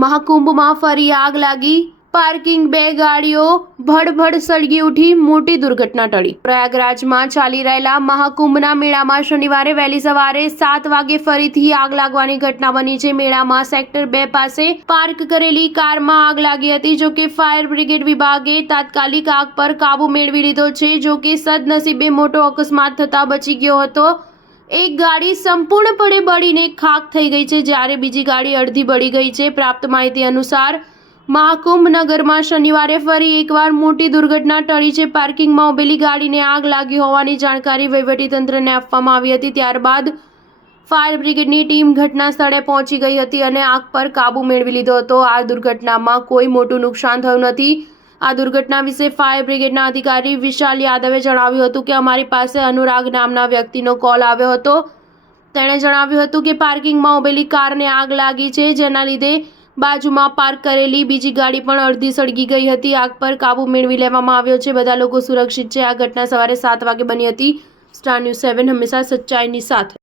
મહાકુંભમાં ફરી આગ લાગી, પાર્કિંગ બે ગાડીઓ ભડભડ સળગી ઉઠી, મોટી દુર્ઘટના ટળી। પ્રયાગરાજમાં ચાલી રહેલા મહાકુંભના મેળામાં શનિવારે વહેલી સવારે 7 વાગે ફરીથી આગ લાગવાની ઘટના બની છે। મેળામાં સેક્ટર 2 પાસે પાર્ક કરેલી કારમાં આગ લાગી હતી। જો કે ફાયર બ્રિગેડ વિભાગે તાત્કાલિક આગ પર કાબુ મેળવી લીધો છે। જો કે સદનસીબે મોટો અકસ્માત થતા બચી ગયો હતો। એક ગાડી સંપૂર્ણપણે બળીને ખાખ થઈ ગઈ છે, જ્યારે બીજી ગાડી અડધી બળી ગઈ છે। પ્રાપ્ત માહિતી અનુસાર મહાકુંભ નગરમાં શનિવારે ફરી એકવાર મોટી દુર્ઘટના ટળી છે। પાર્કિંગમાં ઉભેલી ગાડીને આગ લાગી હોવાની જાણકારી વહીવટીતંત્રને આપવામાં આવી હતી। ત્યારબાદ ફાયર બ્રિગેડની ટીમ ઘટના સ્થળે પહોંચી ગઈ હતી અને આગ પર કાબુ મેળવી લીધો હતો। આ દુર્ઘટનામાં કોઈ મોટું નુકસાન થયું નથી। આ દુર્ઘટના વિશે ફાયર બ્રિગેડના અધિકારી વિશાલ યાદવે જણાવ્યું હતું કે અમારી પાસે અનુરાગ નામના વ્યક્તિનો કોલ આવ્યો હતો। તેણે જણાવ્યું હતું કે પાર્કિંગમાં ઉભેલી કારને આગ લાગી છે, જેના લીધે બાજુમાં પાર્ક કરેલી બીજી ગાડી પણ અડધી સળગી ગઈ હતી। આગ પર કાબુ મેળવી લેવામાં આવ્યો છે। બધા લોકો સુરક્ષિત છે। આ ઘટના સવારે 7 વાગે બની હતી। સ્ટાર ન્યૂઝ 7 હંમેશા સચ્ચાઈની સાથે।